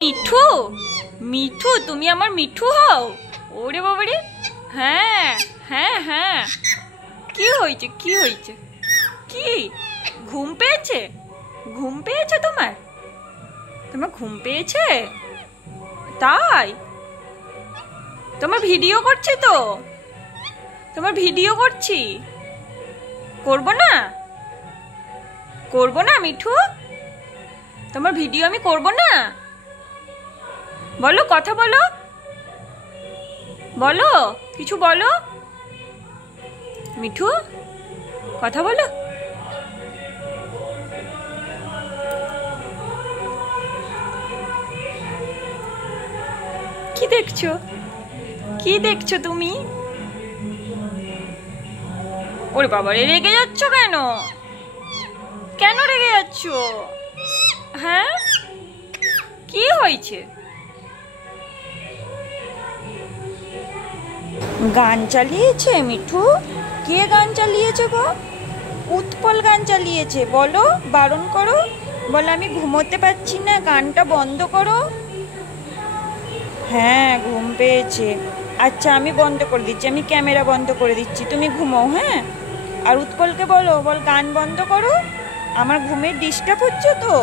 মিঠু, মিঠু তুমি আমার মিঠু হও? ওরে বাবারে, হ্যাঁ হ্যাঁ হ্যাঁ। কি হয়েছে, কি হয়েছে, কি ঘুম পেয়েছে? ঘুম পেয়েছে তোমার? তোমার ঘুম পেয়েছে? তাই? তোমার ভিডিও করছি তো, তোমার ভিডিও করছি। করবো না? করবো না মিঠু? তোমার ভিডিও আমি করবো না? বলো, কথা বলো, বলো, কিছু বলো মিঠু, কথা বলো। কি দেখছো, কি দেখছো তুমি? ওরে বাবা রে, রেগে যাচ্ছ কেন? কেন রেগে যাচ্ছ? হ্যাঁ, কি হয়েছে? গান চালিয়েছে মিঠু? কে গান চালিয়েছে গো? উৎপল গান চালিয়েছে। বলো, বারণ করো, বলো আমি ঘুমোতে পারছি না, গানটা বন্ধ করো। হ্যাঁ, ঘুম পেয়েছে। আচ্ছা, আমি বন্ধ করে দিচ্ছি, আমি ক্যামেরা বন্ধ করে দিচ্ছি, তুমি ঘুমাও। হ্যাঁ, আর উৎপলকে বলো, বল গান বন্ধ করো, আমার ঘুমের ডিস্টার্ব হচ্ছে তো।